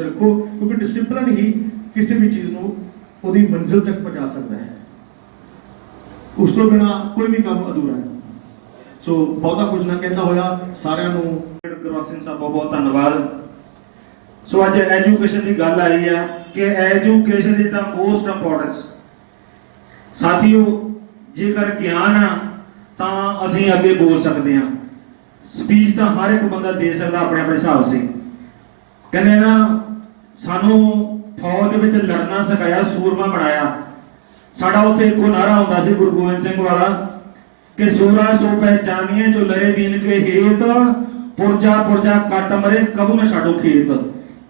रखो क्योंकि डिसिप्लिन ही किसी भी चीज़ ਨੂੰ ਉਹਦੀ ਮੰਜ਼ਿਲ तक पहुंचा सकता है। उस तो बिना कोई भी काम अधूरा है। सो बहुता कुछ ना कहता होया सारिਆਂ ਨੂੰ ਗੁਰਬਖਸ਼ ਸਿੰਘ ਸਾਹਿਬ बहुत धन्यवाद। सो ਅੱਜ एजुकेशन की गल आई है कि education is the most importance. साथियों जेकर ज्ञान आ ਤਾਂ ਅਸੀਂ ਅੱਗੇ बोल सकते हैं। स्पीच ਤਾਂ हर एक बंदा दे सकता अपने अपने हिसाब से। कहते ना सानू फौज ਦੇ ਵਿੱਚ लड़ना सिखाया सूरमा बनाया। साडा उत्थे एक नारा ਹੁੰਦਾ ਸੀ गुरु गोबिंद सिंह वाला कि 1600 पहचानिए जो लड़े दीन के हेत पुरजा पुरजा कट मरे कबू ना छाड़ो खेत।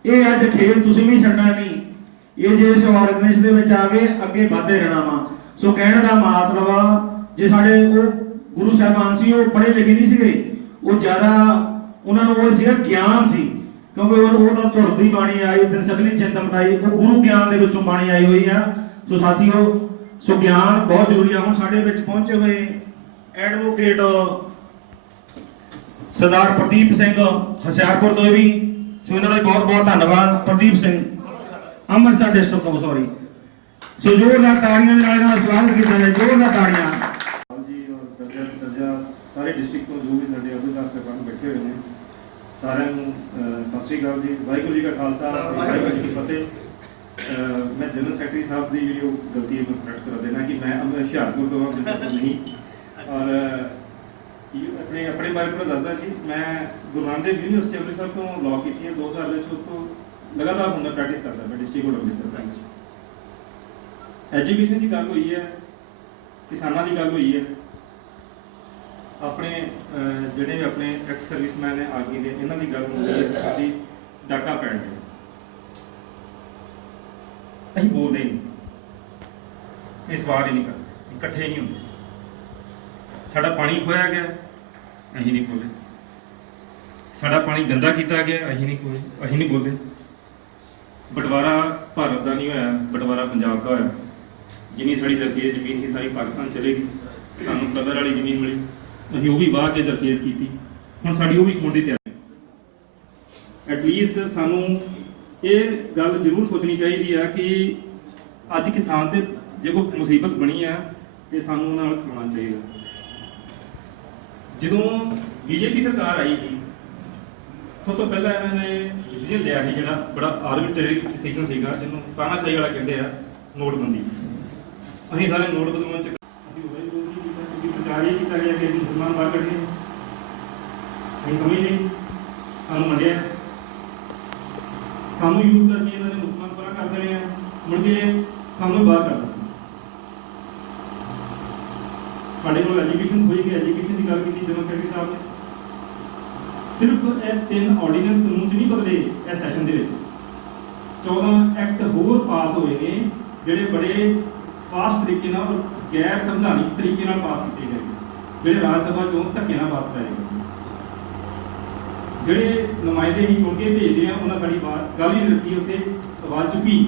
ये अज खेत तुसीं भी छड्डना नहीं, ये जे इस ऑर्गेनाइजेशन दे विच आ गए अगे बढ़ते रहना वा। सो कहण दा मतलब जे साडे वो गुरु साहिबान सी वो पढ़े लिखे नहीं सीगे, वो ज्यादा उन्हां नूं सीगा ज्ञान सी क्योंकि वो तो धुर दी बाणी आई उस दिन सगली चिंता मटाई वो गुरु ज्ञान दे विचों बाणी आई हुई है। सो साथियों सो ज्ञान बहुत जरूरी है। हुण साडे विच पहुंचे हुए एडवोकेट सरदार प्रदीप सिंह हसियारपुर तो भी सो इन्हां दा बहुत बहुत धन्यवाद। प्रदीप सिंह अमृतसर डिस्ट्रिक्ट तो सॉरी। सो जोरदार ताड़ियां दे नाल स्वागत कीता जाए, जोरदार ताड़ियां जी। और दर्जा सारे डिस्ट्रिक्ट तो जो भी साडे अहदेदार साहबान बैठे हुए हैं सारिਆਂ ਨੂੰ ਸਤਿ ਸ਼੍ਰੀ ਅਕਾਲ ਜੀ। ਵਾਹਿਗੁਰੂ ਜੀ ਕਾ ਖਾਲਸਾ ਵਾਹਿਗੁਰੂ ਜੀ ਕੀ ਫਤਿਹ। मैं जनरल सैकटरी साहब की जी गलती है करैक्ट कर देना कि मैं हुशियारपुर तो बिल्कुल नहीं और अपने अपने बारे थोड़ा दसदा जी। मैं गुरु नानक देव यूनिवर्सिटी अमृतसर तो लॉ की है 2000 तो लगातार हुनर प्रैक्टिस करता मैं डिस्ट्रिक्ट कोर्ट अमृतसर। एजुकेशन की गल हुई है, किसानों की गल हुई है, अपने जिहड़े भी अपने एक्स सर्विसमैन ने आगे ने इन्हां दी गल होंदी है साडी डाका पैण दी ਅਸੀਂ बोलते नहीं, ये सवाल ही नहीं करते, इकट्ठे नहीं होंगे। साडा पानी खोया गया अहीं नहीं बोले, साडा पानी गंदा किया गया अहीं नहीं बोले। बंटवारा भारत का नहीं होया, बंटवारा पंजाब का होया। जिन्नी साड़ी जरखेज जमीन ही सारी पाकिस्तान चलेगी, सानू कदर वाली जमीन मिली अहीं वो भी बाहर के जरखेज की, हुण साडी वो भी खोण दी तैयारी। एटलीस्ट सानू ये गल जरूर सोचनी चाहिए है कि अज किसान से जो कोई मुसीबत बनी है तो सानू नाल खड़ोना चाहिए। जो बीजेपी सरकार आई थी सब तो पहला इन्होंने डिसीजन लिया है जो बड़ा आर्बिट्रेरी डिसीजन सीगा जिन्हों तानाशाही वाला कहते हैं नोटबंदी। असीं सारे नोट बदलने प्रचार ये किया गया कि मुसलमान बाहर कढ़ने असीं समझ नहीं सानू मंडिया सानू यूज करके इन्होंने मुसलमान पूरा कर देने हैं मुड़ के सानू बाहर कर देना। साढ़े को एजुकेशन हुई कि एजुकेशन की गल की जनरल सैकटरी साहब ने सिर्फ ये 3 ऑर्डीनेंस कानून च नहीं बदले इस सैशन के 14 एक्ट होर पास हुए हैं जोड़े बड़े फास्ट तरीके और गैर संवैधानिक तरीके पास किए गए जोड़े राज्यसभा चों धक्के पास कराए गए। ਜਿਹੜੇ ਨੁਮਾਇੰਦੇ ਹੀ ਚੁਣ ਕੇ ਭੇਜਦੇ ਆ ਉਹਨਾਂ ਸਾਡੀ ਬਾਤ ਗੱਲ ਹੀ ਨਹੀਂ ਰੱਖੀ, ਉੱਥੇ ਆਵਾਜ਼ ਚੁੱਕੀ।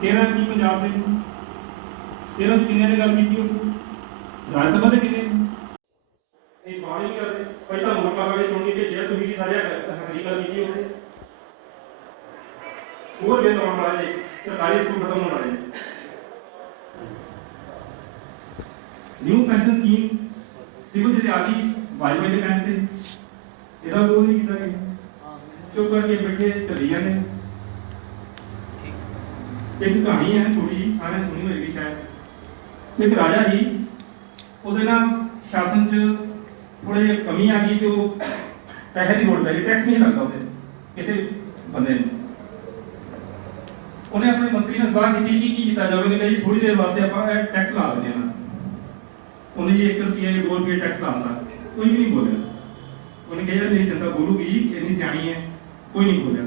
13 ਕੀ ਪੰਜਾਬ ਦੇ 13 ਚ ਕਿੰਨੇ ਨੇ ਗੱਲ ਕੀਤੀ ਉਸ ਰਾਜ ਸਭਾ ਦੇ ਕਿੰਨੇ ਇਹ ਸਵਾਲ ਹੀ ਨਹੀਂ ਕਰਦੇ ਭਾਈ ਤੁਹਾਨੂੰ ਮੌਕਾ ਲਗਾ ਕੇ ਚੁਣ ਕੇ ਭੇਜਿਆ ਤੁਸੀਂ ਕੀ ਸਾਰੇ ਹਰੀ ਗੱਲ ਕੀਤੀ ਉੱਥੇ ਹੋਰ ਵੀ ਲਾਉਣ ਵਾਲੇ ਸਰਕਾਰੀ ਸਕੂਲ ਖਤਮ ਹੋਣ ਵਾਲੇ न्यू पेंशन स्कीम सिविल से आ गई वाजपेयी के टाइम से ਇਹਦਾ ਵਿਰੋਧ नहीं किया गया, चुप करके बैठे चली जाने। एक कहानी है छोटी जी सारे सुनी होगी शायद। एक राजा ही ਉਹਦੇ ਨਾਲ शासन च थोड़े ਜਿਹੀ कमी आ गई तो पैसे की लोड़ पै गई, टैक्स नहीं लगता ਉਹਦੇ किसी बंदे ने। ਉਹਨੇ ਆਪਣੇ ਮੰਤਰੀ ਨਾਲ ਸਲਾਹ ਕੀਤੀ कि ਕੀ ਕੀਤਾ ਜਾਵੇ। ਉਹਨੇ ਜੀ थोड़ी देर वास्ते ਆਪਾਂ टैक्स ਲਾ ਦਿੰਦੇ ਹਾਂ। ਉਹਨੇ जी 1 रुपया 2 रुपये टैक्स ला दिया, कोई भी नहीं बोलिया। उन्हें कहा मेरी जनता बोलूगी इतनी सियाणी है, कोई नहीं बोलिया।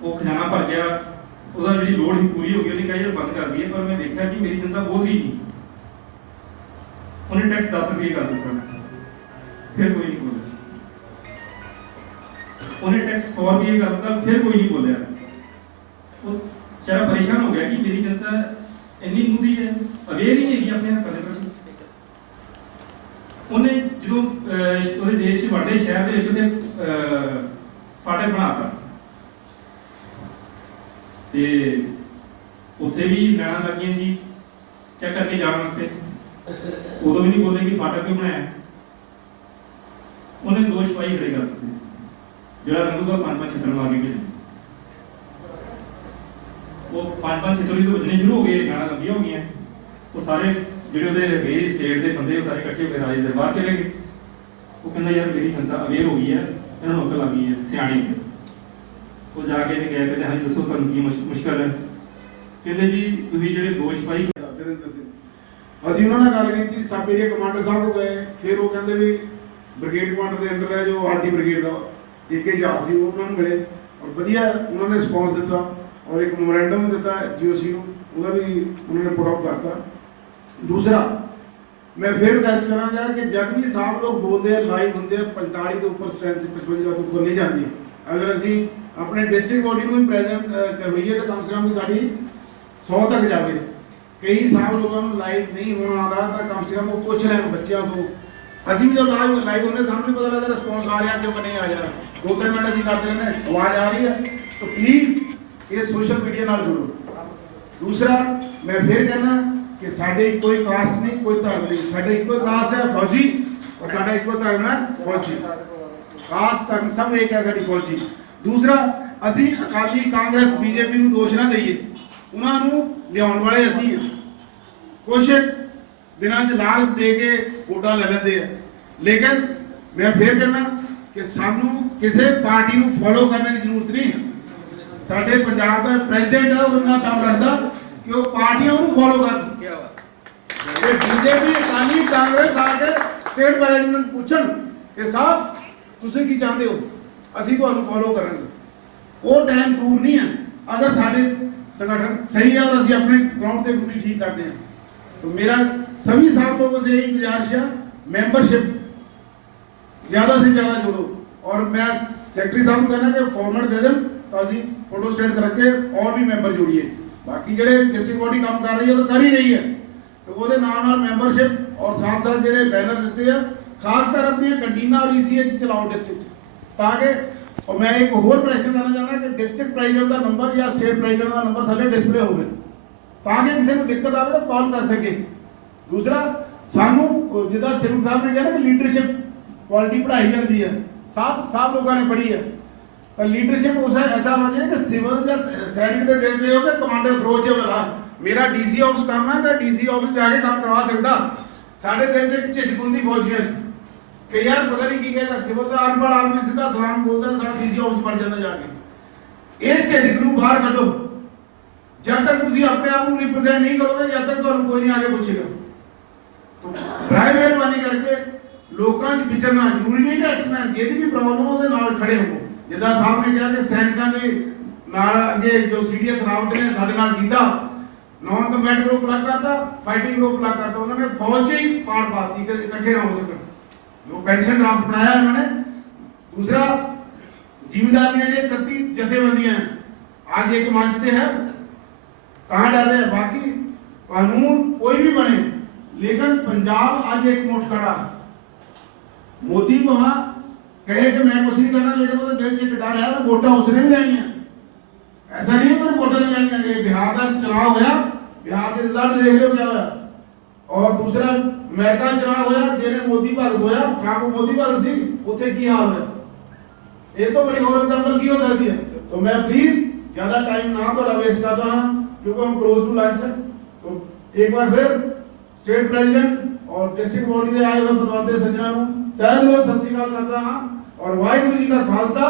वो खजाना भर गया, उसका जी लोड़ ही पूरी हो गई। उन्हें कहा बंद कर दिए, पर मैं देखा कि मेरी जनता बोलती ही नहीं। उन्हें टैक्स 10 रुपये कर दिया, फिर कोई नहीं बोलिया। उन्हें टैक्स 100 रुपये कर दिया, फिर कोई नहीं बोलिया। वो बेचारा परेशान हो गया कि मेरी जनता इन्नी मुद्दी है, अवेयर ही नहीं अपने हक के प्रति। उन्हें जो देश बढ़ते शहर के फाटक बनाता ਤੇ ਉੱਥੇ ਵੀ ਲੈਣਾ ਲੱਗੀਆਂ ਜੀ ਚੈੱਕ ਕਰਕੇ ਜਾਣ ਵਾਸਤੇ। ਉਦੋਂ ਵੀ ਨਹੀਂ ਬੋਲੇ ਕਿ ਫਾਟਕ ਕਿਉਂ ਬਣਾਇਆ। ਉਹਨੇ ਦੋਸ਼ ਪਾਈ ਖੜੇ ਕਰ ਦਿੱਤੇ, ਜਿਹੜਾ ਰੰਗੂਗਾ 5-5 ਛਿੱਤਰ ਮਾਰ ਕੇ ਭੇਜੇ। ਉਹ 5-5 ਛਿੱਤਰ ਤੋਂ ਵੱਜਣੇ ਸ਼ੁਰੂ ਹੋ ਗਏ, ਗਾਲਾਂ ਲੰਬੀਆਂ ਹੋ ਗਈਆਂ। ਉਹ ਸਾਰੇ ਜਿਹੜੇ ਉਹਦੇ ਗਏ ਸਟੇਟ ਦੇ ਬੰਦੇ, ਉਹ ਸਾਰੇ ਇਕੱਠੇ ਹੋ ਕੇ ਰਾਜੇ ਦਰਬਾਰ ਚਲੇ ਗਏ। ਉਹ ਕਹਿੰਦਾ ਯਾਰ ਮੇਰੀ ਜਨਤਾ ਅਵੇਅਰ ਹੋ ਗਈ ਹੈ, ਇਹਨਾਂ ਨੂੰ ਅਕਲ ਆ ਗਈ ਹੈ, ਸਿਆਣੇ। ਉਹ ਜਾ ਕੇ ਤੇ ਕਹਿ ਕੇ ਹਾਂ ਦੱਸੋ ਤੁਹਾਨੂੰ ਕੀ ਮੁਸ਼ਕਲ ਹੈ। ਕਹਿੰਦੇ ਜੀ ਤੁਸੀਂ ਜਿਹੜੇ ਦੋਸ਼ ਪਾਈ। ਅਸੀਂ ਉਹਨਾਂ ਨਾਲ ਗੱਲ ਕੀਤੀ, ਸਬ ਏਰੀਆ ਕਮਾਂਡਰ ਸਾਹਿਬ ਨੂੰ ਗਏ, ਫਿਰ ਉਹ ਕਹਿੰਦੇ ਵੀ ਬ੍ਰਿਗੇਡ ਕਮਾਂਡਰ ਦੇ ਅੰਡਰ ਹੈ ਜੋ ਆਰਟੀ ਬ੍ਰਿਗੇਡ ਦਾ ਇੱਕ ਜਹਾਜ਼ ਸੀ, ਉਹਨਾਂ ਨੂੰ ਮਿਲੇ ਔਰ ਵਧੀਆ ਉਹਨਾਂ ਨੇ ਰਿਸਪੌਂਸ ਦਿੱਤਾ ਔਰ ਇੱਕ ਮੈਮੋਰੈਂਡਮ ਦਿੱਤਾ ਜੀਓਸੀ ਨੂੰ, ਉਹਦਾ ਵੀ ਉਹਨਾਂ ਨੇ ਪੁੱਟ ਆਊਟ ਕਰਤਾ। ਦੂਸਰਾ ਮੈਂ ਫਿਰ ਰਿਕਵੈਸਟ ਕਰਾਂਗਾ ਕਿ ਜਦ ਵੀ ਸਾਹਿਬ ਲੋਕ ਬੋਲਦੇ ਆ ਲਾਈਵ ਹੁੰਦੇ ਆ 45 ਤੋਂ ਉੱਪਰ ਸਟ੍ਰੈਂਥ 55 ਤੋਂ ਉੱਪਰ ਨਹੀਂ ਜਾਂਦੀ। ਅਗਰ ਅਸੀਂ ਆਪਣੇ ਡਿਸਟ੍ਰਿਕਟ ਬੋਡੀ ਨੂੰ ਵੀ ਪ੍ਰੈਜ਼ੈਂਟ ਹੋਈਏ ਤਾਂ ਕਮ ਸੇ ਕਮ ਸਾਡੀ 100 ਤੱਕ ਜਾਵੇ। ਕਈ ਸਾਹਿਬ ਲੋਕਾਂ ਨੂੰ ਲਾਈਵ ਨਹੀਂ ਹੋਣਾ ਆਉਂਦਾ ਤਾਂ ਕਮ ਸੇ ਕਮ ਉਹ ਪੁੱਛ ਲੈਣ ਬੱਚਿਆਂ ਤੋਂ। ਅਸੀਂ ਵੀ ਜਦੋਂ ਲਾਈਵ ਹੁੰਦੇ ਸਾਨੂੰ ਨਹੀਂ ਪਤਾ ਲੱਗਦਾ ਰਿਸਪੌਂਸ ਆ ਰਿਹਾ ਕਿ ਨਹੀਂ ਆ ਰਿਹਾ। 2-3 ਮਿੰਟ ਅਸੀਂ ਕਰਦੇ ਰਹਿੰਦੇ, ਆਵਾਜ਼ ਆ ਰਹੀ ਹੈ ਤਾਂ ਪਲੀਜ਼ ਇਹ ਸੋਸ਼ਲ ਮੀਡੀਆ ਨਾਲ ਜੁੜੋ। ਦੂਸਰਾ ਮੈਂ ਫਿਰ ਕਹਿਣਾ ਕਿ ਸਾਡੇ ਕੋਈ ਕਾਸਟ ਨਹੀਂ, ਕੋਈ ਧਰਮ ਨਹੀਂ, ਸਾਡੇ ਇੱਕੋ ਕਾਸਟ ਹੈ ਫੌਜੀ ਔਰ ਸਾਡਾ ਇੱਕੋ ਧਰਮ ਹੈ ਫੌਜੀ। ਕਾਸਟ ਧਰਮ ਸਭ ਇੱਕ ਹੈ ਸਾਡੀ ਫੌਜੀ। ਦੂਸਰਾ ਅਸੀਂ ਅਕਾਲੀ ਕਾਂਗਰਸ ਬੀਜੇਪੀ ਨੂੰ ਦੋਸ਼ ਨਾ ਦਈਏ, ਉਹਨਾਂ ਨੂੰ ਲਿਆਉਣ ਵਾਲੇ ਅਸੀਂ ਹਾਂ। ਕੁਛ ਦਿਨਾਂ 'ਚ ਲਾਲਚ ਦੇ ਕੇ ਵੋਟਾਂ ਲੈ ਲੈਂਦੇ ਆ, ਲੇਕਿਨ ਮੈਂ ਫਿਰ ਕਹਿੰਦਾ ਕਿ ਸਾਨੂੰ ਕਿਸੇ ਪਾਰਟੀ ਨੂੰ ਫੋਲੋ ਕਰਨ ਦੀ ਜ਼ਰੂਰਤ ਨਹੀਂ। ਸਾਡੇ ਪੰਜਾਬ ਦਾ ਪ੍ਰੈਜ਼ੀਡੈਂਟ ਆ, ਉਹਨਾਂ ਦਮ ਰੱਖਦਾ ਕਿ ਉਹ ਪਾਰਟੀਆਂ ਉਹਨੂੰ ਫੋਲੋ ਕਰਨ। ਇਹ ਬੀਜੇਪੀ ਅਕਾਲੀ ਕਾਂਗਰਸ ਆ ਕੇ ਸਟੇਟ ਮੈਨੇਜਮੈਂਟ ਪੁੱਛਣ ਕਿ ਸਾਹਿਬ ਤੁਸੀਂ ਕੀ ਚਾਹੁੰਦੇ ਹੋ, ਅਸੀਂ ਤੁਹਾਨੂੰ ਫੋਲੋ ਕਰਾਂਗੇ। ਉਹ ਟਾਈਮ ਦੂਰ ਨਹੀਂ ਹੈ। ਅਗਰ ਸਾਡੇ संगठन सही है और ਅਸੀਂ अपने ग्राउंड पे ड्यूटी ठीक करते हैं तो मेरा सभी साहब लोगों से यही गुजारिश है मेंबरशिप ज़्यादा से ज़्यादा जोड़ो। और मैं सेक्रेटरी साहब को कहना कि फॉर्मेट दे दें तो ਅਸੀਂ फोटो स्टेट करके और भी मेंबर जोड़िए। बाकी ਜਿਹੜੇ डिस्ट्रिक्ट बॉडी काम कर रही है तो कर ही रही है तो ਉਹਦੇ ਨਾਲ मेंबरशिप और साथ साथ ਜਿਹੜੇ बैनर ਦਿੱਤੇ ਆ खासकर अपनी कंटीना और ECH चलाओ डिस्ट्रिक्ट ताकि। और मैं एक और प्रैक्शन करना चाहना कि डिस्ट्रिक्ट प्रेजिडेंट का नंबर या स्टेट प्रेजिडेंट का नंबर थले डिस्प्ले हो ताकि किसी को दिक्कत आवे तो कॉल कर सके। दूसरा सानू जिदा सिंह साहब ने कहा कि लीडरशिप क्वालिटी पढ़ाई जाती है, साफ लोगों ने पढ़ी है पर लीडरशिप उस ऐसा होना चाहिए कि सिविल या सैनिक के दिल हो कि कमांडर अप्रोच है। मेरा DC ऑफिस काम है तो DC ऑफिस जाके काम करवा सकता। साढ़े दिल से झिझक होंगी फौजियों कि यार पता नहीं की कहेगा सिविल का अनपढ़ आदमी सीधा सलाम बोलता है सारा DC ऑफिस पढ़ जाता जाके। ये झिझक ਨੂੰ ਬਾਹਰ ਕੱਢੋ। जब तक ਤੁਸੀਂ ਆਪਣੇ ਆਪ ਨੂੰ ਰਿਪਰੈਜ਼ੈਂਟ ਨਹੀਂ ਕਰੋਗੇ जब तक ਤੁਹਾਨੂੰ ਕੋਈ ਨਹੀਂ ਆਗੇ ਪੁੱਛੇਗਾ। तो ਬਰਾਏ ਮਿਹਰਬਾਨੀ ਕਰਕੇ ਲੋਕਾਂ 'ਚ ਵਿਚਰਨਾ ਜ਼ਰੂਰੀ ਨਹੀਂ ਕਿ ਐਕਸਮੈਨ ਜਿਹਦੀ ਵੀ ਪ੍ਰੋਬਲਮ ਉਹਦੇ ਨਾਲ ਖੜੇ ਹੋ। ਜਿੱਦਾਂ ਸਾਹਿਬ ਨੇ ਕਿਹਾ ਕਿ ਸੈਨਿਕਾਂ ਦੇ ਨਾਲ ਅੱਗੇ ਜੋ CDS ਰਾਵਤ ਨੇ ਸਾਡੇ ਨਾਲ ਕੀਤਾ नॉन कम्बैट ग्रुप अलग करता, फाइटिंग ग्रुप अलग करता। उन्होंने फौज ही पार्ट पाती कि इकट्ठे ना हो सके। जो पेंशन ड्राफ्ट बनाया उन्होंने। दूसरा जिम्मेदार ने 31 जथेबंदियां आज एक मंच पे है, कहाँ डर रहे हैं। बाकी कानून कोई भी बने लेकिन पंजाब आज एक मुठ खड़ा। मोदी वहां कहे कि मैं कुछ नहीं करना लेकिन वो दिल से डर है तो वोटा उसने भी लाई है। ऐसा नहीं है कि वोटा नहीं लानी है। बिहार का चुनाव होया, बिहार के रिजल्ट देख लो क्या होया। और दूसरा अमेरिका चुनाव होया जेने मोदी भगत होया, ट्रंप मोदी भगत सी उथे की हाल है। ये तो बड़ी और एग्जांपल की हो सकती है। तो मैं प्लीज ज्यादा टाइम ना थोड़ा वेस्ट करता हूं क्योंकि हम क्लोज टू लंच है। तो एक बार फिर स्टेट प्रेसिडेंट और डिस्ट्रिक्ट बॉडी से आए हुए पदवंते सज्जनों को तहे दिलों सत श्री अकाल करता हां और वाहिगुरु जी का खालसा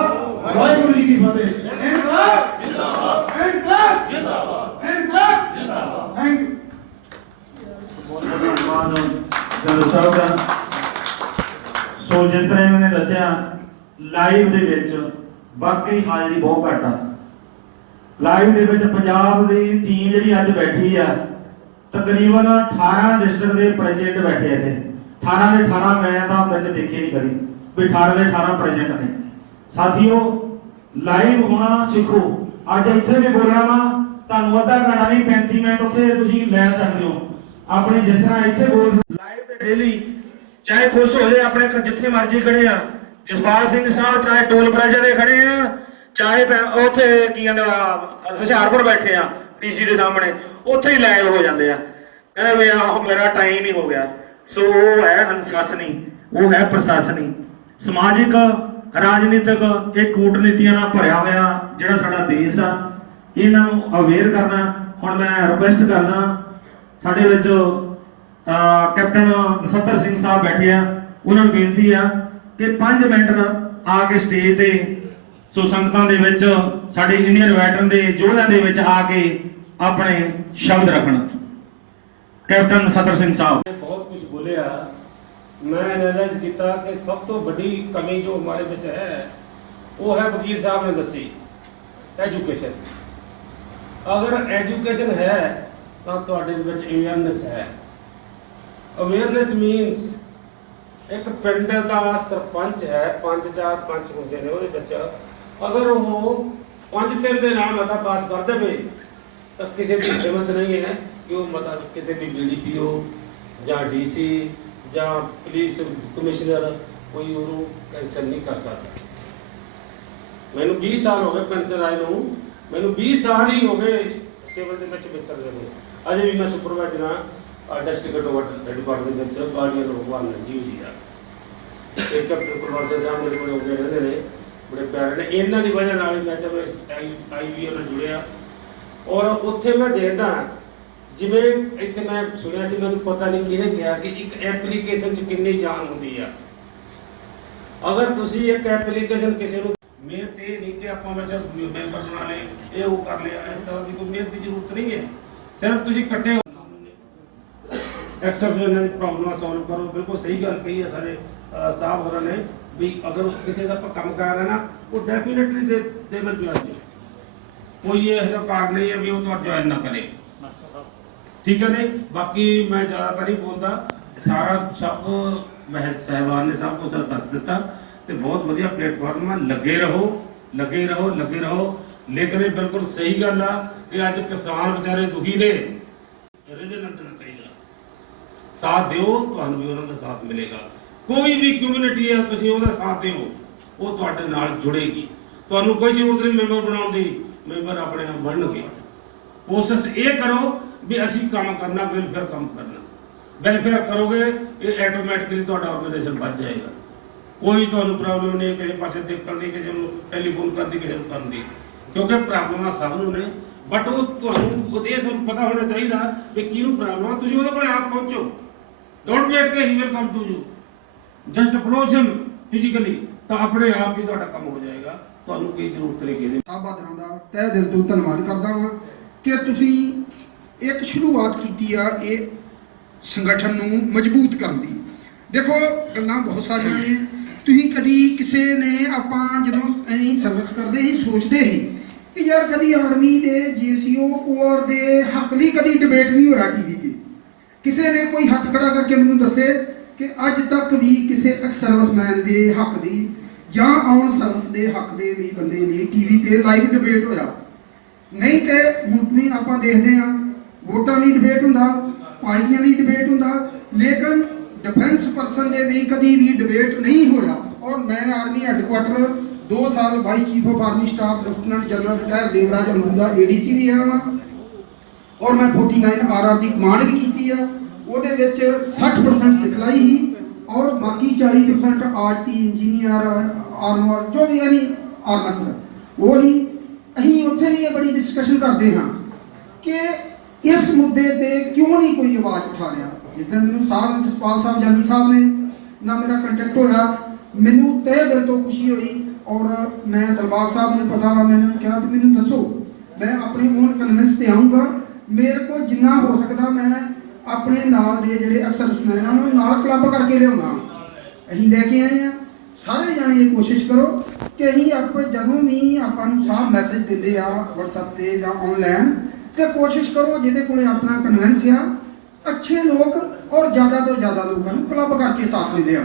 वाहिगुरु जी की फतेह। इनकलाब जिंदाबाद, इनकलाब जिंदाबाद, इनकलाब जिंदाबाद। Thank you. सो जिस तरह इन्होंने दसिया लाइव दे विच वाकई हाजरी बहुत घट आ। लाइव दे विच पंजाब दी टीम जिहड़ी अज बैठी आ तकरीबन 18 डिस्ट्रिक्ट दे प्रेजिडेंट बैठे इत्थे। 18 दे 18 मैं तां विच देखे नहीं कदी भी 18 दे 18 प्रेजिडेंट ने। साथियों लाइव होना सीखो। अज इत्थे भी बोलना वा तुहानूं अद्धा घंटा नहीं 35 मिनट उत्थे तुसीं लै सकदे हो अपनी जिस तरह इत्थे बोल लाइव ते डेली चाहे खुश हो जाए अपने जिथे मर्जी खड़े आ। जसपाल सिंह साहब चाहे टोल प्लाजा दे खड़े आ ਚਾਹੇ ਉੱਥੇ ਕੀ ਕਹਿੰਦੇ ਹੁਸ਼ਿਆਰਪੁਰ ਬੈਠੇ ਆ ਡੀਸੀ ਦੇ ਸਾਹਮਣੇ, ਉੱਥੇ ਹੀ ਲਾਈਵ ਹੋ ਜਾਂਦੇ ਆ, ਕਹਿੰਦੇ ਵੀ ਆਹ ਮੇਰਾ ਟਾਈਮ ਹੀ ਹੋ ਗਿਆ। ਸੋ ਉਹ ਹੈ ਅਨੁਸ਼ਾਸਨੀ, ਉਹ ਹੈ ਪ੍ਰਸ਼ਾਸਨੀ, ਸਮਾਜਿਕ, ਰਾਜਨੀਤਿਕ, ਇਹ ਕੂਟਨੀਤੀਆਂ ਨਾਲ ਭਰਿਆ ਹੋਇਆ ਜਿਹੜਾ ਸਾਡਾ ਦੇਸ਼ ਆ, ਇਹਨਾਂ ਨੂੰ ਅਵੇਅਰ ਕਰਨਾ। ਹੁਣ ਮੈਂ ਰਿਕੁਐਸਟ ਕਰਦਾ ਸਾਡੇ ਵਿੱਚ ਕੈਪਟਨ ਨਛੱਤਰ ਸਿੰਘ ਸਾਹਿਬ ਬੈਠੇ ਆ, ਉਹਨਾਂ ਨੂੰ ਬੇਨਤੀ ਆ ਕਿ 5 ਮਿੰਟ ਆ ਕੇ ਸਟੇਜ ਤੇ ਸੋ ਸੰਗਤਾਂ ਦੇ ਵਿੱਚ ਸਾਡੇ ਇੰਡੀਅਨ ਵੈਟਰਨ ਦੇ ਯੋਧਿਆਂ ਦੇ ਵਿੱਚ ਆ ਕੇ ਆਪਣੇ ਸ਼ਬਦ ਰੱਖਣ। ਕੈਪਟਨ ਨਛੱਤਰ ਸਿੰਘ ਸਾਹਿਬ। बहुत कुछ बोलिया, मैं एनालाइज किया कि सब तो बड़ी कमी जो हमारे विच है वो है वकील साहब ने दसी एजुकेशन। अगर एजुकेशन है तो तुहाडे विच अवेयरनेस है। अवेयरनेस मीनस एक पिंड का सरपंच है, 5-4 पंच होंगे ने ਉਹਦੇ ਵਿੱਚ अगर वो 5-3 ਦੇ ਨਾਲ ਮਤਾ ਪਾਸ ਕਰ ਦੇਵੇ ਤਾਂ ਕਿਸੇ ਦੀ ਹਿੰਮਤ ਨਹੀਂ ਹੈ ਕਿ ਉਹ ਮਤਾ ਕਿਤੇ ਵੀ BDPO ਜਾਂ DC ਜਾਂ ਪੁਲਿਸ ਕਮਿਸ਼ਨਰ ਕੋਈ ਉਹਨੂੰ ਕੈਂਸਲ ਨਹੀਂ ਕਰ ਸਕਦਾ। ਮੈਨੂੰ 20 ਸਾਲ ਹੋ ਗਏ ਪੈਨਸ਼ਨ ਆਏ ਨੂੰ, ਮੈਨੂੰ 20 ਸਾਲ ਹੀ ਹੋ ਗਏ ਸਿਵਲ ਦੇ ਵਿੱਚ ਵਿਚਰਦੇ ਨੂੰ। ਅਜੇ ਵੀ ਮੈਂ ਸੁਪਰਵਾਈਜ਼ਰ ਹਾਂ ਡਿਸਟ੍ਰਿਕਟ ਡਿਪਾਰਟਮੈਂਟ ਦੇ ਵਿੱਚ ਗਾਰਡੀਅਨ ਭਗਵਾਨ ਜੀ ਆ। ਇੱਕ ਕੈਪਟਨ ਕੁਲਵੰਤ ਸਾਹਿਬ ਮੇਰੇ ਕੋਲ ਆਉਂਦੇ ਰਹਿੰਦੇ ਨੇ, ਬੜੇ ਪਿਆਰੇ ਨੇ। ਇਹਨਾਂ ਦੀ ਵਜ੍ਹਾ ਨਾਲ ਹੀ ਮੈਂ ਜਦ IVO ਨਾਲ ਜੁੜਿਆ ਔਰ ਉੱਥੇ ਮੈਂ ਦੇਖਦਾ ਜਿਵੇਂ ਇੱਥੇ ਮੈਂ ਸੁਣਿਆ ਸੀ, ਮੈਨੂੰ ਪਤਾ ਨਹੀਂ ਕਿਹਨੇ ਕਿਹਾ ਕਿ ਇੱਕ ਐਪਲੀਕੇਸ਼ਨ 'ਚ ਕਿੰਨੀ ਜਾਨ ਹੁੰਦੀ ਆ। ਅਗਰ ਤੁਸੀਂ ਇੱਕ ਐਪਲੀਕੇਸ਼ਨ ਕਿਸੇ ਨੂੰ ਮਿਹਨਤ ਇਹ ਨਹੀਂ ਕਿ ਆਪਾਂ ਵਿੱਚ ਮੈਂਬਰ ਬਣਾ ਲਏ, ਇਹ ਉਹ ਕਰ ਲਿਆ, ਇਸ ਤਰ੍ਹਾਂ ਦੀ ਕੋਈ ਮਿਹਨਤ ਦੀ ਜ਼ਰੂਰਤ ਨਹੀਂ ਹੈ। ਸਿਰਫ ਤੁਸੀਂ ਇਕੱਠੇ ਐਕਸੈਪਸ਼ਨ ਦੀ ਪ੍ਰੋਬਲਮ ਸੋਲਵ ਕਰੋ। ਬਿਲਕੁਲ ਸਹੀ ਗੱਲ ਕਹੀ ਹੈ ਸਾਡੇ ਸਾਹਿਬ ਹੋਰਾਂ ਨੇ ਵੀ ਅਗਰ ਕਿਸੇ ਦਾ ਆਪਾਂ ਕੰਮ ਕਰਾ ਰਹੇ ਨਾ, ਉਹ ਡੈਫੀਨੇਟਲੀ ਦੇ ਵਿਲ ਜੁਆਇਨ। ਕੋਈ ਇਹ ਜਿਹਾ ਕਾਰਨ ਨਹੀਂ ਹੈ ਵੀ ਉਹ ਤੁਹਾਡਾ ਜੁਆਇਨ ਨਾ ਕਰੇ, ਠੀਕ ਹੈ ਨਹੀਂ। ਬਾਕੀ ਮੈਂ ਜ਼ਿਆਦਾ ਨਹੀਂ ਬੋਲਦਾ, ਸਾਰਾ ਸਭ ਮਹਿਲ ਸਾਹਿਬਾਨ ਨੇ ਸਭ ਕੁਝ ਦੱਸ ਦਿੱਤਾ ਤੇ ਬਹੁਤ ਵਧੀਆ ਪਲੇਟਫਾਰਮ ਆ। ਲੱਗੇ ਰਹੋ, ਲੱਗੇ ਰਹੋ, ਲੱਗੇ ਰਹੋ। ਲੇਕਿਨ ਇਹ ਬਿਲਕੁਲ ਸਹੀ ਗੱਲ ਆ ਕਿ ਅੱਜ ਕਿਸਾਨ ਵਿਚਾਰੇ ਦੁਖੀ ਨੇ, ਰਿਜ਼ਲਟ ਦੇਣਾ ਚਾਹੀਦਾ। ਸਾਥ ਦਿਓ, ਤੁਹਾਨੂੰ ਵੀ ਉਹਨਾਂ ਦਾ ਸਾਥ ਮਿਲੇਗਾ। ਕੋਈ ਵੀ ਕਮਿਊਨਿਟੀ ਆ, ਤੁਸੀਂ ਉਹਦਾ ਸਾਥ ਦਿਓ, ਉਹ ਤੁਹਾਡੇ ਨਾਲ ਜੁੜੇਗੀ। ਤੁਹਾਨੂੰ ਕੋਈ ਜ਼ਰੂਰਤ ਨਹੀਂ ਮੈਂਬਰ ਬਣਾਉਣ ਦੀ, ਮੈਂਬਰ ਆਪਣੇ ਆਪ ਬਣਨਗੇ। ਕੋਸ਼ਿਸ਼ ਇਹ ਕਰੋ ਵੀ ਅਸੀਂ ਕੰਮ ਕਰਨਾ, ਵੈਲਫੇਅਰ ਕੰਮ ਕਰਨਾ। ਵੈਲਫੇਅਰ ਕਰੋਗੇ ਇਹ ਆਟੋਮੈਟਿਕਲੀ ਤੁਹਾਡਾ ਆਰਗੇਨਾਈਜੇਸ਼ਨ ਵੱਧ ਜਾਏਗਾ। ਕੋਈ ਤੁਹਾਨੂੰ ਪ੍ਰੋਬਲਮ ਨਹੀਂ ਕਿਸੇ ਪਾਸੇ ਦੇਖਣ ਦੀ, ਕਿਸੇ ਨੂੰ ਟੈਲੀਫੋਨ ਕਰਨ ਦੀ, ਕਿਸੇ ਨੂੰ ਕਰਨ ਦੀ, ਕਿਉਂਕਿ ਪ੍ਰੋਬਲਮਾਂ ਸਭ ਨੂੰ ਨੇ। ਬਟ ਉਹ ਤੁਹਾਨੂੰ ਪਤਾ ਹੋਣਾ ਚਾਹੀਦਾ ਵੀ ਕਿਹਨੂੰ ਪ੍ਰੋਬਲਮ ਆ, ਤੁਸੀਂ ਉਹਦੇ ਕੋਲ ਆਪ ਪਹੁੰਚੋ। ਡੋਂਟ ਵੇਟ ਕਿ he will come to you, just approach him physically, ਤਾਂ ਆਪਣੇ ਆਪ ਹੀ ਤੁਹਾਡਾ ਕੰਮ ਹੋ ਜਾਏਗਾ। ਤੁਹਾਨੂੰ ਕੋਈ ਜ਼ਰੂਰਤ ਨਹੀਂ ਕਿਸੇ ਦੀ। ਸਾਬਾਦਰਾਂ ਦਾ ਤਹਿ ਦਿਲ ਤੋਂ ਧੰਨਵਾਦ ਕਰਦਾ ਹਾਂ ਕਿ ਤੁਸੀਂ ਇੱਕ ਸ਼ੁਰੂਆਤ ਕੀਤੀ ਆ ਇਹ ਸੰਗਠਨ ਨੂੰ ਮਜ਼ਬੂਤ ਕਰਨ ਦੀ। ਦੇਖੋ ਗੱਲਾਂ ਬਹੁਤ ਸਾਰੀਆਂ ਨੇ। ਤੁਸੀਂ ਕਦੀ ਕਿਸੇ ਨੇ, ਆਪਾਂ ਜਦੋਂ ਅਸੀਂ ਸਰਵਿਸ ਕਰਦੇ ਸੀ ਸੋਚਦੇ ਸੀ ਕਿ ਯਾਰ ਕਦੀ ਆਰਮੀ ਦੇ GCO ਕੋਰ ਦੇ ਹੱਕ ਲਈ ਕਦੀ ਡਿਬੇਟ ਨਹੀਂ ਹੋਇਆ TV ਤੇ। ਕਿਸੇ ਨੇ ਕੋਈ ਹੱਥ ਖੜਾ ਕਰਕੇ ਮੈਨੂੰ ਦੱਸੇ ਕਿ ਅੱਜ ਤੱਕ ਵੀ ਕਿਸੇ ਐਕਸ ਸਰਵਿਸਮੈਨ ਦੇ ਹੱਕ ਦੀ ਜਾਂ ਆਨ ਸਰਵਿਸ ਦੇ ਹੱਕ ਦੇ ਵੀ ਬੰਦੇ ਦੀ TV ਤੇ ਲਾਈਵ ਡਿਬੇਟ ਹੋਇਆ ਨਹੀਂ। ਤੇ ਹੁਣ ਵੀ ਆਪਾਂ ਦੇਖਦੇ ਹਾਂ ਵੋਟਾਂ ਲਈ ਡਿਬੇਟ ਹੁੰਦਾ, ਪਾਰਟੀਆਂ ਲਈ ਡਿਬੇਟ ਹੁੰਦਾ, ਲੇਕਿਨ ਡਿਫੈਂਸ ਪਰਸਨ ਦੇ ਵੀ ਕਦੀ ਵੀ ਡਿਬੇਟ ਨਹੀਂ ਹੋਇਆ। ਔਰ ਮੈਂ ਆਰਮੀ ਹੈੱਡਕੁਆਟਰ 2 ਸਾਲ vice chief of army staff lieutenant general retire Devraj ਅਮਰੂਦਾ ADC ਵੀ ਹੈ ਔਰ ਮੈਂ 49 RR ਦੀ ਕਮਾਂਡ ਵੀ ਕੀਤੀ ਆ। ਉਹਦੇ ਵਿੱਚ 60% ਸਿਖਲਾਈ ਹੀ ਔਰ ਬਾਕੀ 40% RT ਇੰਜੀਨੀਅਰ ਆਰਮਰ ਜੋ ਵੀ ਯਾਨੀ ਆਰਮਰ ਉਹੀ। ਅਸੀਂ ਉੱਥੇ ਵੀ ਇਹ ਬੜੀ ਡਿਸਕਸ਼ਨ ਕਰਦੇ ਹਾਂ ਕਿ ਇਸ ਮੁੱਦੇ ਤੇ ਕਿਉਂ ਨਹੀਂ ਕੋਈ ਆਵਾਜ਼ ਉਠਾ ਰਿਹਾ। ਜਿੱਦਾਂ ਮੈਨੂੰ ਸਾਹਿਬ ਜਸਪਾਲ ਸਾਹਿਬ ਜਾਨੀ ਸਾਹਿਬ ਨੇ ਨਾ ਮੇਰਾ ਕੰਟੈਕਟ ਹੋਇਆ, ਮੈਨੂੰ ਤਹਿ ਦਿਲ ਤੋਂ ਖੁਸ਼ੀ ਹੋਈ। ਔਰ ਮੈਂ ਦਿਲਬਾਗ ਸਾਹਿਬ ਨੂੰ ਪਤਾ, ਮੈਨੂੰ ਕਿਹਾ ਵੀ ਮੈਨੂੰ ਦੱਸੋ, ਮੈਂ ਆਪਣੇ ਓਨ ਕਨਵਿੰਸ ਤੇ ਆਊਂਗਾ। ਮੇਰੇ ਕੋਲ ਜਿੰਨਾ ਹੋ ਸਕਦਾ ਮੈਂ ਆਪਣੇ ਨਾਲ ਦੇ ਜਿਹੜੇ ਐਕਸ-ਸਰਵਿਸਮੈਨ ਉਹਨਾਂ ਨੂੰ ਨਾਲ ਕਲੱਬ ਕਰਕੇ ਲਿਆਉਣਾ। ਅਸੀਂ ਲੈ ਕੇ ਆਏ ਹਾਂ। ਸਾਰੇ ਜਾਣੇ ਇਹ ਕੋਸ਼ਿਸ਼ ਕਰੋ ਕਿ ਅਸੀਂ ਆਪਾਂ ਜਦੋਂ ਵੀ ਆਪਾਂ ਨੂੰ ਸਾਹਿਬ ਮੈਸੇਜ ਦਿੰਦੇ ਆ WhatsApp ਤੇ ਜਾਂ ਆਨਲਾਈਨ, ਤੇ ਕੋਸ਼ਿਸ਼ ਕਰੋ ਜਿਹਦੇ ਕੋਲੇ ਆਪਣਾ ਕਨਵਿੰਸ ਆ, ਅੱਛੇ ਲੋਕ ਔਰ ਜ਼ਿਆਦਾ ਤੋਂ ਜ਼ਿਆਦਾ ਲੋਕਾਂ ਨੂੰ ਕਲੱਬ ਕਰਕੇ ਸਾਥ ਮਿਲਿਆ,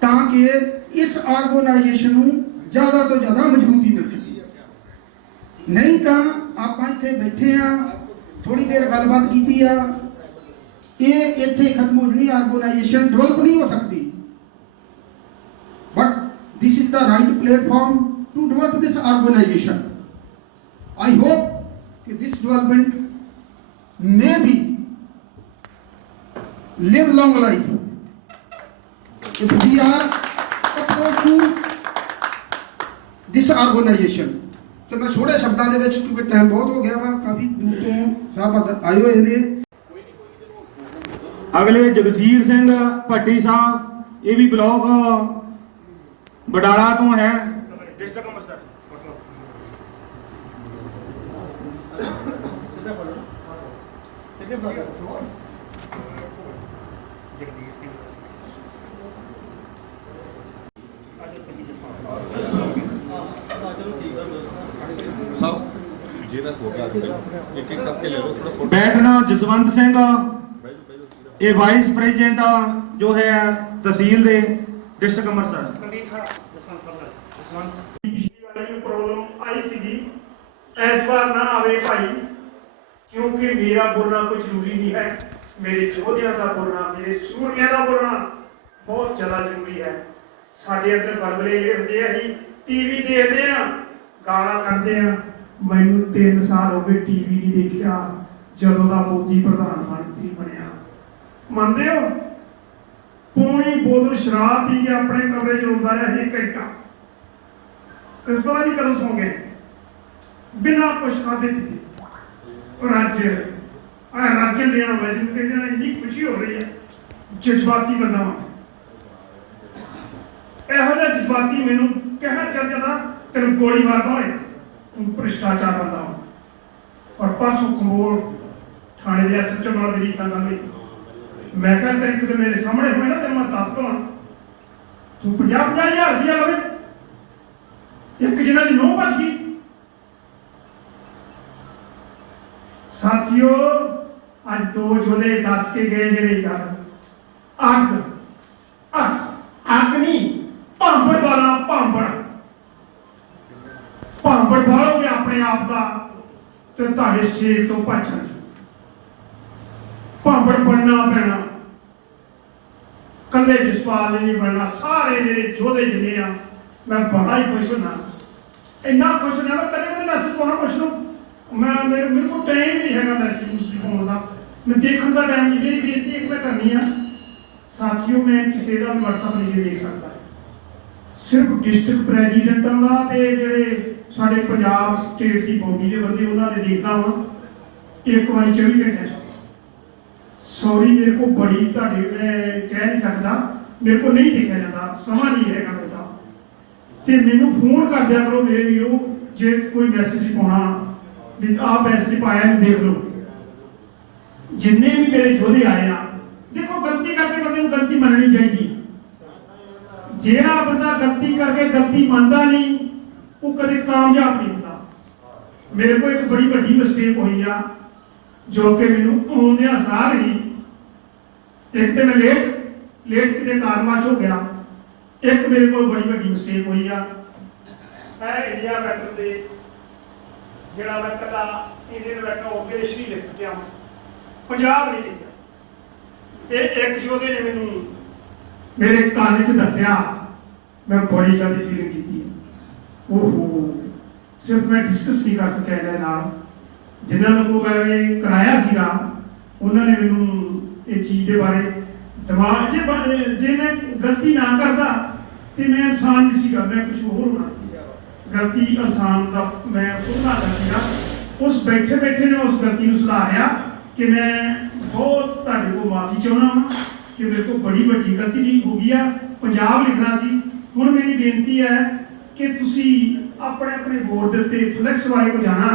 ਤਾਂ ਕਿ ਇਸ ਆਰਗੇਨਾਈਜੇਸ਼ਨ ਨੂੰ ਜ਼ਿਆਦਾ ਤੋਂ ਜ਼ਿਆਦਾ ਮਜ਼ਬੂਤੀ ਮਿਲ ਸਕੇ। ਨਹੀਂ ਤਾਂ ਆਪਾਂ ਇੱਥੇ ਬੈਠੇ ਆ, ਥੋੜੀ ਦੇਰ ਗੱਲਬਾਤ ਕੀਤੀ ਆ, ਇਹ ਇੱਥੇ ਖਤਮ ਹੋ ਜਾਣੀ, ਆਰਗੇਨਾਈਜੇਸ਼ਨ ਡਿਵੈਲਪ ਨਹੀਂ ਹੋ ਸਕਦੀ। But this is the right platform to develop this organization. I hope that this development may be live long life if we are opposed to this organization. तो मैं थोड़े शब्दों ਦੇ ਵਿੱਚ ਕਿਉਂਕਿ ਟਾਈਮ ਬਹੁਤ ਹੋ ਗਿਆ ਵਾ ਕਾਫੀ ਦੂਰ ਤੋਂ ਸਾਹਿਬ ਆਏ ਹੋਏ ਨੇ। ਅਗਲੇ ਜਗਸੀਰ ਸਿੰਘ ਭੱਟੀ ਸਾਹਿਬ, ਇਹ ਵੀ ਬਲਾਕ ਬਡਾਲਾ ਤੋਂ ਹੈ, ਡਿਸਟ੍ਰਿਕਟ ਅੰਮ੍ਰਿਤਸਰ। बैठना जसवंत सिंह, ये वाइस प्रेसिडेंट जो है तहसील दे डिस्ट्रिक्ट अमृतसर। प्रॉब्लम आई सी, इस बार ना आवे भाई, क्योंकि मेरा बोलना कोई जरूरी नहीं है, मेरे योद्धियों का बोलना, मेरे सूरमियां का बोलना बहुत ज़्यादा जरूरी है। साढ़े अंदर बलबले ਜਿਹੜੇ ਹੁੰਦੇ ਆ, ਅਸੀਂ टीवी देखते हैं, गाना ਕੱਢਦੇ हैं। मैनू 3 साल हो गए टीवी नहीं देखा ਜਦੋਂ ਦਾ ਮੋਦੀ ਪ੍ਰਧਾਨ ਮੰਤਰੀ ਬਣਿਆ। ਮੰਨਦੇ ਹੋ? ਪੌਣੀ ਬੋਤਲ ਸ਼ਰਾਬ ਪੀ ਕੇ ਆਪਣੇ ਕਮਰੇ 'ਚ ਰੋਂਦਾ ਰਿਹਾ 1 ਘੰਟਾ, ਇਸ ਪਤਾ ਨਹੀਂ ਕਦੋਂ ਸੌਂ ਗਏ, ਬਿਨਾਂ ਕੁਛ ਖਾਧੇ ਪੀਤੇ। और राज्य लिया मैं जिन कहते हैं इतनी खुशी हो रही है, जज्बाती बंदा वा, ਇਹੋ ਜਿਹਾ ਜਜ਼ਬਾਤੀ ਮੈਨੂੰ ਕਹਿਣਾ ਚੱਲ ਜਾਂਦਾ ਤੈਨੂੰ ਗੋਲੀ ਮਾਰਦਾ ਹੋਏ, ਭ੍ਰਿਸ਼ਟਾਚਾਰ ਬੰਦਾ ਵਾ। ਔਰ ਪਰਸੋਂ ਕੰਬੋਲ ਥਾਣੇ ਦੇ ਐਸਐਚਓ ਨਾਲ ਮੇਰੀ ਤਾਂ ਗੱਲ ਹੋਈ, ਮੈਂ ਕਿਹਾ ਤੇਰੇ ਕਿਤੇ ਮੇਰੇ ਸਾਹਮਣੇ ਹੋਏ ਨਾ ਤੈਨੂੰ ਮੈਂ ਦੱਸ ਦਵਾਂ, ਤੂੰ 50,000 ਰੁਪਇਆ ਲਵੇ, ਇੱਕ ਜਿਹਨਾਂ ਦੀ ਨੋਹ ਬਚ ਗਈ। साथियों आज 2 जोधे दस के गए जेडे यार अग अग नहीं भांबड़ वाला भांबड़ बालोगे अपने आप का तो ताड़े शेर तो भजन भांबड़ बनना पैना, कले जसपाल ने नहीं बनना। सारे मेरे जोधे जिन्ने आ मैं बड़ा ही खुश होना, इन्ना खुश होना मैं कदे कदे मैसेज पाना कुछ नु मैं मेरे को टाइम नहीं है मैसेज मुझे पाने का, मैं देखने का टाइम नहीं। मेरी बेनती एक मैं करनी है साथियों, मैं किसी का भी व्हाट्सएप नहीं देख सकता, सिर्फ डिस्ट्रिक्ट प्रेजिडेंटां का ते जेडे साडे पंजाब स्टेट की बॉडी के बंदे उन्होंने देखना वा एक बार 24 घंटे। सॉरी मेरे को बड़ी तुहाडे मैं कह नहीं सकता, मेरे को नहीं देखा जाता, समा नहीं है मेरा, तो मैनू फोन कर दिया करो मेरे वीरो, जे कोई मैसेज पाना भी आप मैसेज पाया नहीं देख लो। जिन्ने भी मेरे योधे आए हैं, देखो गलती करके बंदे को गलती मननी चाहिए, जेड़ा बंदा गलती करके गलती मानता नहीं वो कभी कामयाब नहीं होता। मेरे को एक बड़ी वड्डी मिस्टेक हुई आ जो कि मैनू आउंदियां सार ही, एक तो मैं लेट कितने कारणवश हो गया, एक मेरे को बड़ी वड्डी मिस्टेक हुई आ। मैं इंडिया बैटर दे ਜਿਹੜਾ ਮੈਂ ਕਦਾ ਇੰਡੀਅਨ ਬੈਠਾ ਹੋ ਕੇ ਹਿਸਟਰੀ ਲਿਖ ਸਕਿਆ, ਪੰਜਾਬ ਨਹੀਂ ਲਿਖਿਆ। ਇਹ ਇੱਕ ਯੋਧੇ ਨੇ ਮੈਨੂੰ ਮੇਰੇ ਕੰਨ 'ਚ ਦੱਸਿਆ, ਮੈਂ ਬੜੀ ਜ਼ਿਆਦਾ ਫੀਲਿੰਗ ਕੀਤੀ ਹੈ। ਓਹੋ ਸਿਰਫ ਮੈਂ ਡਿਸਕਸ ਨਹੀਂ ਕਰ ਸਕਿਆ ਇਹਦੇ ਨਾਲ, ਜਿਨ੍ਹਾਂ ਨੂੰ ਮੈਂ ਕਰਾਇਆ ਸੀਗਾ ਉਹਨਾਂ ਨੇ ਮੈਨੂੰ ਇਹ ਚੀਜ਼ ਦੇ ਬਾਰੇ ਦਿਮਾਗ 'ਚ, ਜੇ ਮੈਂ ਗਲਤੀ ਨਾ ਕਰਦਾ ਤੇ ਮੈਂ ਇਨਸਾਨ ਨਹੀਂ ਸੀਗਾ, ਮੈਂ ਕੁਝ ਹੋਰ ਹੋਣਾ ਸੀ। गलती इंसान का मैं खुद ना गलती उस बैठे बैठे ने उस गलती को सुधारिया कि मैं बहुत तुहाडे को माफ़ी चाहना वा कि मेरे को बड़ी वड्डी गलती नहीं हो गई है। पंजाब लिखना सी, हुण मेरी बेनती है कि तुसी अपने अपने बोर्ड के उत्ते फ्लैक्स वाले को जाना,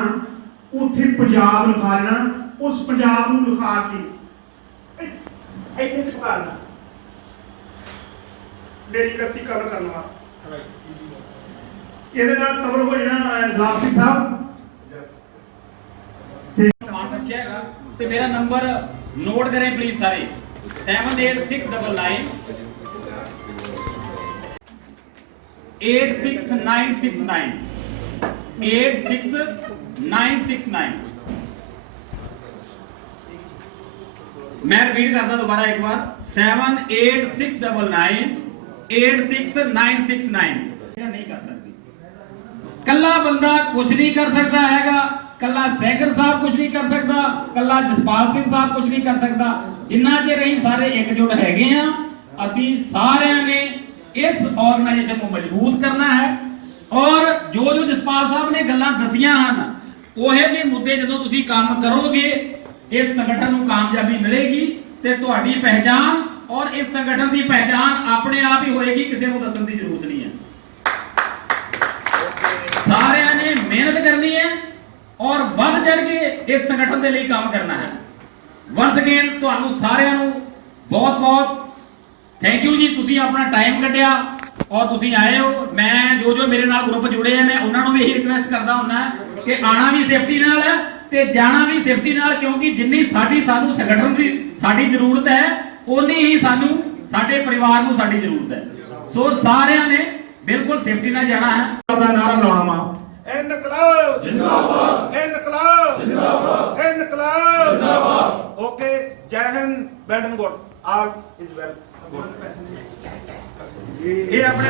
उत्थे पंजाब लिखा लेना, उस पंजाब नूं लिखा के इत्थे छुपाना, मेरी गलती कवर करने वास्ते ਇਹਦੇ ਨਾਲ ਕਵਰ ਹੋ ਜਾਣਾ। ਲਾਭ ਸਿੰਘ ਸਾਹਿਬ ਸਮਾਨ ਰੱਖਿਆਗਾ ਤੇ ਮੇਰਾ ਨੰਬਰ ਨੋਟ ਕरें प्लीज सारे 78699 86969 86969। मैं रिपीट करता दोबारा एक बार 78699 86969। नहीं कर सकती ਕੱਲਾ ਬੰਦਾ ਕੁਝ ਨਹੀਂ ਕਰ ਸਕਦਾ ਹੈਗਾ, ਕੱਲਾ ਸੈਂਗਰ ਸਾਹਿਬ ਕੁਝ ਨਹੀਂ ਕਰ ਸਕਦਾ, ਕੱਲਾ ਜਸਪਾਲ ਸਿੰਘ ਸਾਹਿਬ ਕੁਝ ਨਹੀਂ ਕਰ ਸਕਦਾ। ਜਿੰਨਾ ਚਿਰ ਅਸੀਂ ਸਾਰੇ ਇਕਜੁੱਟ ਹੈਗੇ ਆ, ਅਸੀਂ ਸਾਰਿਆਂ ਨੇ ਇਸ ਆਰਗੇਨਾਈਜੇਸ਼ਨ ਨੂੰ ਮਜ਼ਬੂਤ ਕਰਨਾ ਹੈ। ਔਰ ਜੋ ਜਸਪਾਲ ਸਾਹਿਬ ਨੇ ਗੱਲਾਂ ਦਸੀਆਂ ਹਨ, ਉਹੇ ਜਿਹੇ ਮੁੱਦੇ ਜਦੋਂ ਤੁਸੀਂ ਕੰਮ ਕਰੋਗੇ, ਇਸ ਸੰਗਠਨ ਨੂੰ ਕਾਮਯਾਬੀ ਮਿਲੇਗੀ ਤੇ ਤੁਹਾਡੀ ਪਹਿਚਾਨ ਔਰ ਇਸ ਸੰਗਠਨ ਦੀ ਪਹਿਚਾਨ ਆਪਣੇ ਆਪ ਹੀ ਹੋਏਗੀ, ਕਿਸੇ ਨੂੰ ਦੱਸਣ ਦੀ ਜ਼ਰੂਰਤ ਨਹੀਂ ਹੈ। ਸਾਰਿਆਂ ਨੇ ਮਿਹਨਤ ਕਰਨੀ ਹੈ ਔਰ ਵੱਧ ਚੜ ਕੇ ਇਸ ਸੰਗਠਨ ਦੇ ਲਈ ਕੰਮ ਕਰਨਾ ਹੈ। ਵਨਸ ਅਗੇਨ ਤੁਹਾਨੂੰ ਸਾਰਿਆਂ ਨੂੰ ਬਹੁਤ ਬਹੁਤ ਥੈਂਕ ਯੂ ਜੀ, ਤੁਸੀਂ ਆਪਣਾ ਟਾਈਮ ਕੱਢਿਆ ਔਰ ਤੁਸੀਂ ਆਏ ਹੋ। ਮੈਂ ਜੋ ਮੇਰੇ ਨਾਲ ਗਰੁੱਪ ਜੁੜੇ ਆ, ਮੈਂ ਉਹਨਾਂ ਨੂੰ ਵੀ ਇਹੀ ਰਿਕਵੈਸਟ ਕਰਦਾ ਹੁੰਦਾ ਕਿ ਆਣਾ ਵੀ ਸੇਫਟੀ ਨਾਲ ਹੈ ਤੇ ਜਾਣਾ ਵੀ ਸੇਫਟੀ ਨਾਲ, ਕਿਉਂਕਿ ਜਿੰਨੀ ਸਾਨੂੰ ਸੰਗਠਨ ਦੀ ਸਾਡੀ ਜ਼ਰੂਰਤ ਹੈ, ਉਨੀ ਹੀ ਸਾਨੂੰ ਸਾਡੇ ਪਰਿਵਾਰ ਨੂੰ ਸਾਡੀ ਜ਼ਰੂਰਤ ਹੈ। ਸੋ ਸਾਰਿਆਂ ਨੇ ਬਿਲਕੁਲ ਸੇਫਟੀ ਨਾਲ ਜਾਣਾ ਹੈ। ਦਾ ਨਾਰਾ ਲਾਉਣਾ ਵਾ, ਇਨਕਲਾਬ ਜਿੰਦਾਬਾਦ, ਇਨਕਲਾਬ ਜਿੰਦਾਬਾਦ, ਇਨਕਲਾਬ ਜਿੰਦਾਬਾਦ। ਓਕੇ, ਜੈ Hind, well and good, all is well good. ਇਹ ਆਪਣੇ